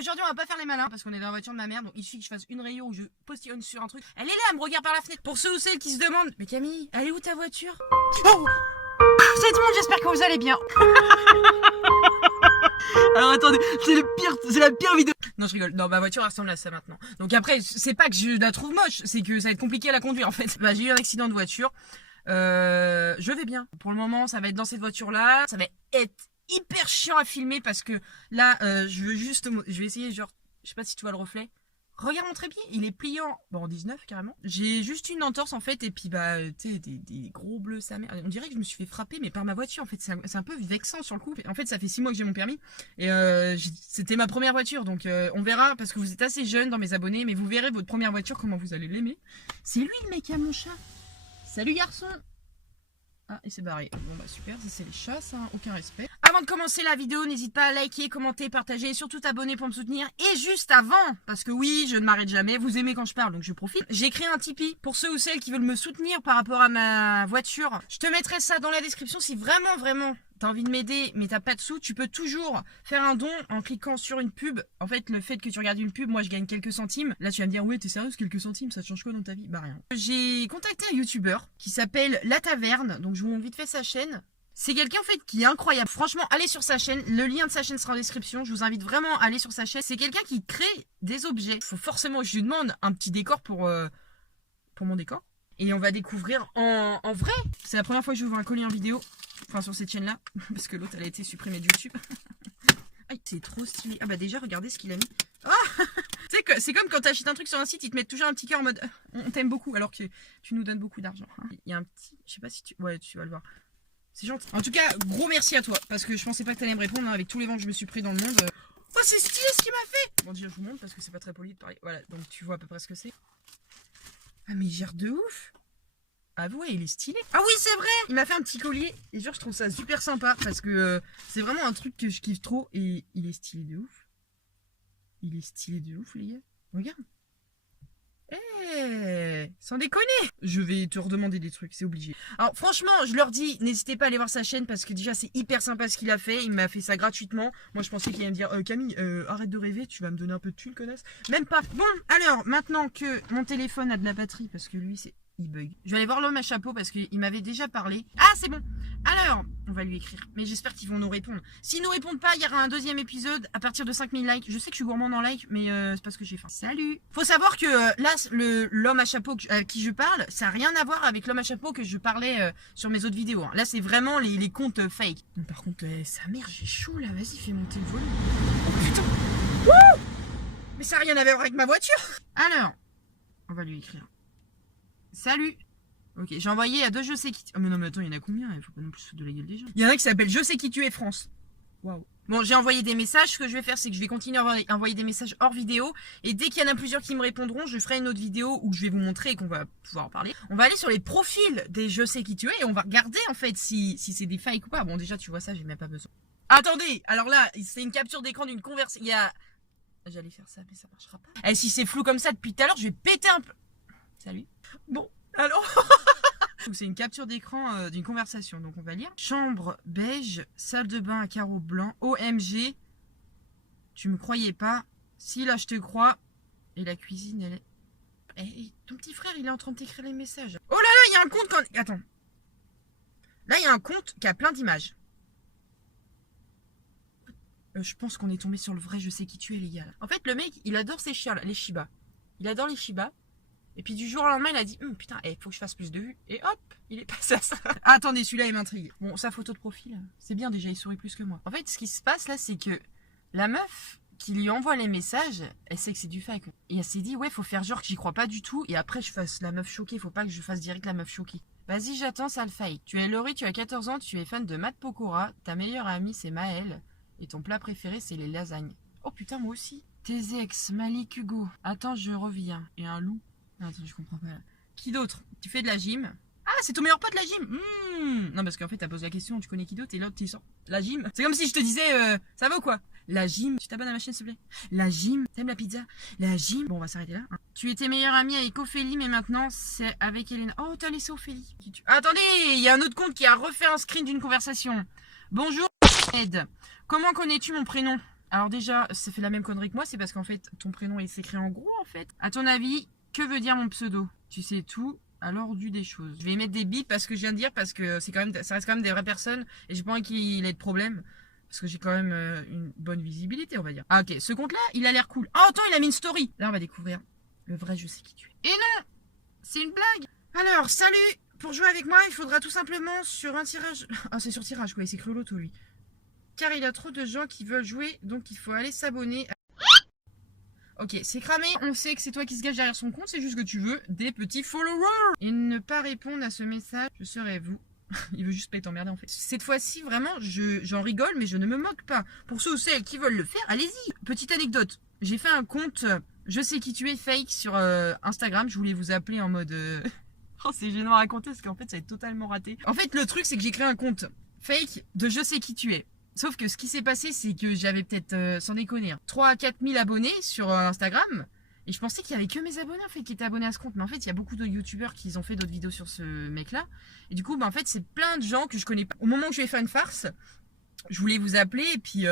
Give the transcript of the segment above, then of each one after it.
aujourd'hui on va pas faire les malins parce qu'on est dans la voiture de ma mère, donc il suffit que je fasse une rayon où je postillonne sur un truc. Elle est là, elle me regarde par la fenêtre. Pour ceux ou celles qui se demandent, mais Camille, elle est où ta voiture? Oh, c'est tout le monde, j'espère que vous allez bien. Alors attendez, c'est la pire vidéo. Non, je rigole. Non, ma voiture ressemble à ça maintenant. Donc après, c'est pas que je la trouve moche, c'est que ça va être compliqué à la conduire en fait. Bah, j'ai eu un accident de voiture. Je vais bien. Pour le moment, ça va être dans cette voiture-là. Ça va être hyper chiant à filmer parce que là, je vais essayer genre, je sais pas si tu vois le reflet. Regarde mon trépied, il est pliant. Bon, en 19 carrément. J'ai juste une entorse en fait, et puis bah, tu sais, des gros bleus, sa mère. On dirait que je me suis fait frapper, mais par ma voiture en fait. C'est un peu vexant sur le coup. En fait, ça fait 6 mois que j'ai mon permis, et c'était ma première voiture, donc on verra, parce que vous êtes assez jeunes dans mes abonnés, mais vous verrez votre première voiture, comment vous allez l'aimer. C'est lui le mec à mon chat. Salut garçon. Ah, et c'est barré. Bon bah super, ça c'est les chats, ça, aucun respect. Avant de commencer la vidéo, n'hésite pas à liker, commenter, partager et surtout t'abonner pour me soutenir. Et juste avant, parce que oui, je ne m'arrête jamais, vous aimez quand je parle, donc je profite. J'ai créé un Tipeee pour ceux ou celles qui veulent me soutenir par rapport à ma voiture. Je te mettrai ça dans la description si vraiment t'as envie de m'aider, mais t'as pas de sous, tu peux toujours faire un don en cliquant sur une pub. En fait, le fait que tu regardes une pub, moi je gagne quelques centimes. Là, tu vas me dire, ouais, t'es sérieuse, quelques centimes, ça te change quoi dans ta vie? Bah rien. J'ai contacté un youtubeur qui s'appelle La Taverne, donc je vous montre vite fait sa chaîne. C'est quelqu'un en fait qui est incroyable. Franchement, allez sur sa chaîne. Le lien de sa chaîne sera en description. Je vous invite vraiment à aller sur sa chaîne. C'est quelqu'un qui crée des objets. Faut forcément, je lui demande un petit décor pour mon décor. Et on va découvrir en vrai. C'est la première fois que je vous vois un collier en vidéo. Enfin, sur cette chaîne-là. Parce que l'autre, elle a été supprimée de YouTube. C'est trop stylé. Ah bah déjà, regardez ce qu'il a mis. Ah, c'est comme quand tu achètes un truc sur un site, ils te mettent toujours un petit cœur en mode on t'aime beaucoup, alors que tu nous donnes beaucoup d'argent. Il y a un petit... Je sais pas si tu... Ouais, tu vas le voir. C'est gentil. En tout cas, gros merci à toi. Parce que je pensais pas que t'allais me répondre, hein, avec tous les vents que je me suis pris dans le monde. Oh, c'est stylé ce qu'il m'a fait. Bon, déjà, je vous montre parce que c'est pas très poli de parler. Voilà, donc tu vois à peu près ce que c'est. Ah, mais il gère de ouf. Ah ouais, il est stylé. Ah oui, c'est vrai. Il m'a fait un petit collier. Et genre, je trouve ça super sympa. Parce que c'est vraiment un truc que je kiffe trop. Et il est stylé de ouf. Il est stylé de ouf, les gars. Regarde. Eh, sans déconner. Je vais te redemander des trucs, c'est obligé. Alors franchement, je leur dis, n'hésitez pas à aller voir sa chaîne parce que déjà c'est hyper sympa ce qu'il a fait. Il m'a fait ça gratuitement. Moi je pensais qu'il allait me dire Camille, arrête de rêver, tu vas me donner un peu de thunes, connasse. Même pas. Bon, alors maintenant que mon téléphone a de la batterie, parce que lui c'est... il bug. Je vais aller voir l'homme à chapeau parce qu'il m'avait déjà parlé. Ah, c'est bon. Alors, on va lui écrire. Mais j'espère qu'ils vont nous répondre. S'ils nous répondent pas, il y aura un deuxième épisode à partir de 5000 likes. Je sais que je suis gourmand en likes, mais c'est parce que j'ai faim. Salut. Faut savoir que là, l'homme à chapeau à qui je parle, ça n'a rien à voir avec l'homme à chapeau que je parlais sur mes autres vidéos. Hein. Là, c'est vraiment les comptes fake. Donc, par contre, sa mère, j'ai chaud là. Vas-y, fais monter le volume. Oh putain. Wouh. Mais ça n'a rien à voir avec ma voiture. Alors, on va lui écrire. Salut. Ok, j'ai envoyé à deux je sais qui... Oh mais non mais attends, il y en a combien? Il faut pas non plus se foutre de la gueule des gens. Il y en a qui s'appelle Je sais qui tu es France. Waouh. Bon, j'ai envoyé des messages. Ce que je vais faire, c'est que je vais continuer à envoyer des messages hors vidéo. Et dès qu'il y en a plusieurs qui me répondront, je ferai une autre vidéo où je vais vous montrer et qu'on va pouvoir en parler. On va aller sur les profils des Je sais qui tu es et on va regarder en fait si c'est des fakes ou pas. Bon, déjà, tu vois ça, j'ai même pas besoin. Attendez, alors là, c'est une capture d'écran d'une conversation. Il y a... J'allais faire ça, mais ça marchera pas. Et si c'est flou comme ça depuis tout à l'heure, je vais péter un peu... Salut. Bon, alors... C'est une capture d'écran d'une conversation, donc on va lire. Chambre beige, salle de bain à carreaux blancs, OMG. Tu me croyais pas? Si, là je te crois. Et la cuisine, elle est... Eh, ton petit frère, il est en train de t'écrire les messages. Oh là là, il y a un compte quand... Attends. Là, il y a un compte qui a plein d'images. Je pense qu'on est tombé sur le vrai Je sais qui tu es, les gars. En fait, le mec, il adore ses chiens, là, les Shiba. Il adore les Shiba. Et puis du jour au lendemain, il a dit putain, faut que je fasse plus de vues. Et hop, il est passé à ça. Ah, attendez, celui-là, il m'intrigue. Bon, sa photo de profil, c'est bien déjà, il sourit plus que moi. En fait, ce qui se passe là, c'est que la meuf qui lui envoie les messages, elle sait que c'est du fake. Et elle s'est dit, ouais, faut faire genre que j'y crois pas du tout. Et après, je fasse la meuf choquée. Faut pas que je fasse direct la meuf choquée. Vas-y, j'attends, ça le fake. Tu es Laurie, tu as 14 ans, tu es fan de Matt Pokora. Ta meilleure amie, c'est Maëlle. Et ton plat préféré, c'est les lasagnes. Oh putain, moi aussi. Tes ex, Malik Hugo. Attends, je reviens. Et un loup. Attends, je comprends pas là. Qui d'autre? Tu fais de la gym? Ah, c'est ton meilleur pote la gym. Non, parce qu'en fait, t'as posé la question, tu connais qui d'autre? Et l'autre, tu sors. La gym? C'est comme si je te disais, ça va ou quoi? La gym? Tu t'abonnes à ma chaîne, s'il te plaît? La gym? T'aimes la pizza? La gym? Bon, on va s'arrêter là. Hein. Tu étais meilleure amie avec Ophélie, mais maintenant, c'est avec Elena. Oh, t'as laissé Ophélie. Attendez, il y a un autre compte qui a refait un screen d'une conversation. Bonjour, Ed. Comment connais-tu mon prénom? Alors déjà, ça fait la même connerie que moi, c'est parce qu'en fait, ton prénom il s'écrit en gros en fait. À ton avis, que veut dire mon pseudo? Tu sais tout à l'ordre des choses. Je vais mettre des bips parce que je viens de dire, parce que c'est quand même, ça reste quand même des vraies personnes et j'ai pas envie qu'il ait de problème. Parce que j'ai quand même une bonne visibilité, on va dire. Ah ok, ce compte-là, il a l'air cool. Oh attends, il a mis une story. Là, on va découvrir le vrai je sais qui tu es. Et non, c'est une blague. Alors, salut. Pour jouer avec moi, il faudra tout simplement sur un tirage... Ah, c'est sur tirage, quoi, il s'écrit l'auto, lui. Car il y a trop de gens qui veulent jouer, donc il faut aller s'abonner. Ok, c'est cramé. On sait que c'est toi qui se cache derrière son compte, c'est juste que tu veux des petits followers. Et ne pas répondre à ce message, je serai vous. Il veut juste pas t'emmerder en fait. Cette fois-ci, vraiment, j'en rigole, mais je ne me moque pas. Pour ceux ou celles qui veulent le faire, allez-y. Petite anecdote. J'ai fait un compte, je sais qui tu es, fake sur Instagram. Je voulais vous appeler en mode... Oh, c'est gênant à raconter parce qu'en fait, ça va être totalement raté. En fait, le truc, c'est que j'ai créé un compte fake de je sais qui tu es. Sauf que ce qui s'est passé, c'est que j'avais peut-être, sans déconner, 3 à 4 000 abonnés sur Instagram. Et je pensais qu'il y avait que mes abonnés en fait qui étaient abonnés à ce compte. Mais en fait, il y a beaucoup de youtubeurs qui ont fait d'autres vidéos sur ce mec-là. Et du coup, bah, en fait, c'est plein de gens que je connais pas. Au moment où je vais faire une farce, je voulais vous appeler et puis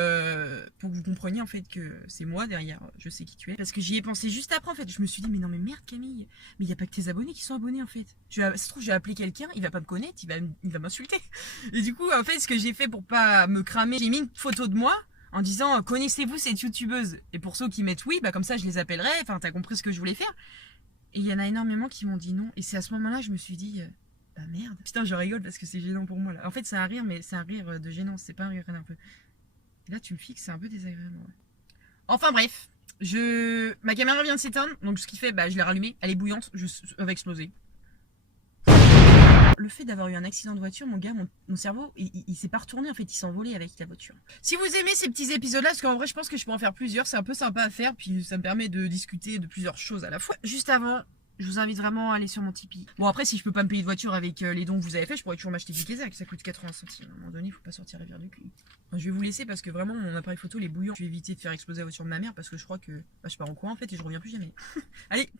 pour que vous compreniez en fait que c'est moi derrière, je sais qui tu es. Parce que j'y ai pensé juste après en fait. Je me suis dit mais non mais merde Camille, mais il n'y a pas que tes abonnés qui sont abonnés en fait. Ça se trouve j'ai appelé quelqu'un, il va pas me connaître, il va m'insulter. Et du coup en fait ce que j'ai fait pour pas me cramer, j'ai mis une photo de moi en disant connaissez-vous cette youtubeuse? Et pour ceux qui mettent oui, bah comme ça je les appellerai, enfin t'as compris ce que je voulais faire. Et il y en a énormément qui m'ont dit non. Et c'est à ce moment-là je me suis dit... Bah merde. Putain, je rigole parce que c'est gênant pour moi là. En fait, c'est un rire, mais c'est un rire de gênance, c'est pas un rire un peu. Et là, tu me fixes, c'est un peu désagréable. Ouais. Enfin bref, ma caméra vient de s'éteindre, donc ce qui fait, bah je l'ai rallumée, elle est bouillante, elle va exploser. Le fait d'avoir eu un accident de voiture, mon gars, mon cerveau, il s'est pas retourné en fait, il s'est envolé avec la voiture. Si vous aimez ces petits épisodes-là, parce qu'en vrai, je pense que je peux en faire plusieurs, c'est un peu sympa à faire, puis ça me permet de discuter de plusieurs choses à la fois. Juste avant, je vous invite vraiment à aller sur mon Tipeee. Bon après si je peux pas me payer de voiture avec les dons que vous avez fait, je pourrais toujours m'acheter du Kazakh, ça coûte 80 centimes. À un moment donné, il faut pas sortir la rivière du cul. Enfin, je vais vous laisser parce que vraiment mon appareil photo il est bouillant. Je vais éviter de faire exploser la voiture de ma mère parce que je crois que je pars en courant en fait et je reviens plus jamais. Allez.